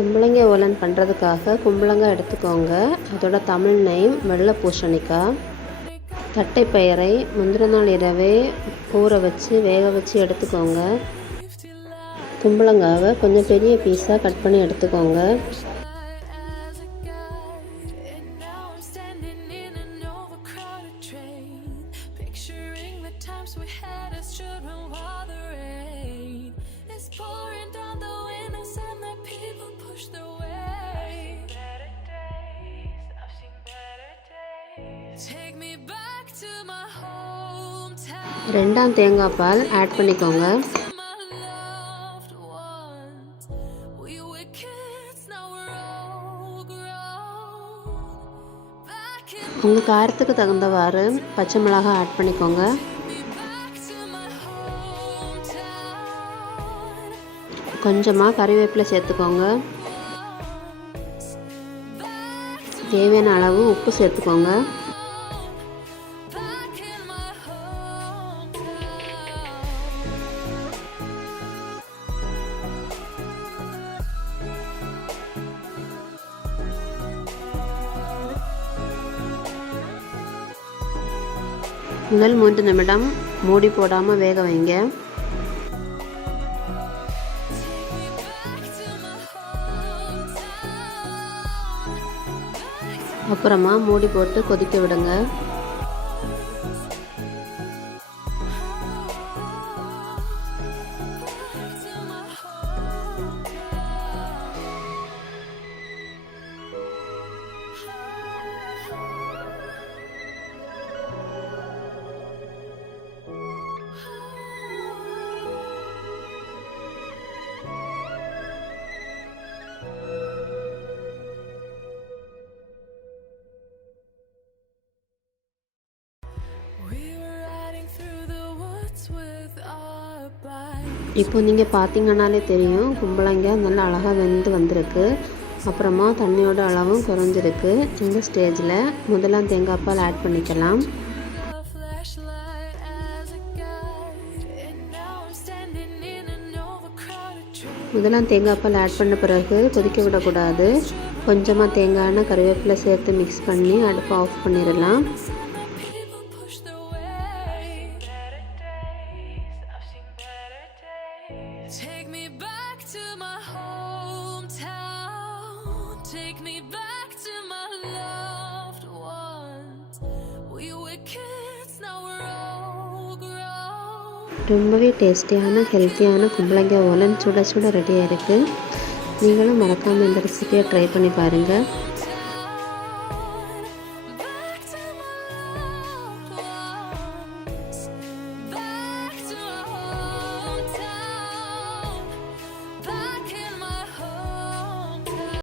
கும்பளங்காய் ஓலன் பண்ணுறதுக்காக கும்பளங்காய் எடுத்துக்கோங்க. அதோட தமிழ் நேம் வெள்ளை பூசணிக்காய். தட்டைப்பயிரை முந்தின நாள் இரவே ஊற வச்சு வேக வச்சு எடுத்துக்கோங்க. கும்பளங்காவை கொஞ்சம் பெரிய பீஸாக கட் பண்ணி எடுத்துக்கோங்க. ரெண்டாம் தேங்காய் பால் ஆட் பண்ணிக்கோங்க. உங்கள் காரத்துக்கு தகுந்தவாறு பச்சை மிளகாய் ஆட் பண்ணிக்கோங்க. கொஞ்சமாக கறிவேப்பிலை சேர்த்துக்கோங்க. தேவையான அளவு உப்பு சேர்த்துக்கோங்க. முதல் 3 நிமிடம் மூடி போடாமல் வேக வைங்க. அப்புறமா மூடி போட்டு கொதிக்க விடுங்க. இப்போ நீங்கள் பார்த்தீங்கன்னாலே தெரியும், கும்பளங்காய் நல்லா அழகாக வெந்து வந்திருக்கு. அப்புறமா தண்ணியோட அளவும் குறைஞ்சிருக்கு. இந்த ஸ்டேஜில் முதலாம் தேங்காய் பால் ஆட் பண்ணிக்கலாம். முதலாம் தேங்காய் பால் ஆட் பண்ண பிறகு கொதிக்க விடக்கூடாது. கொஞ்சமாக தேங்காய் எண்ணெய் கறிவேப்பிலை சேர்த்து மிக்ஸ் பண்ணி அடுப்பை ஆஃப் பண்ணிடலாம். ரொம்பவே டேஸ்டியான ஹெல்த்தியான கும்பளங்காய் ஓலன் சுட சுட ரெடியாக இருக்குது. நீங்களும் மறக்காமல் இந்த ரெசிபியை ட்ரை பண்ணி பாருங்கள்.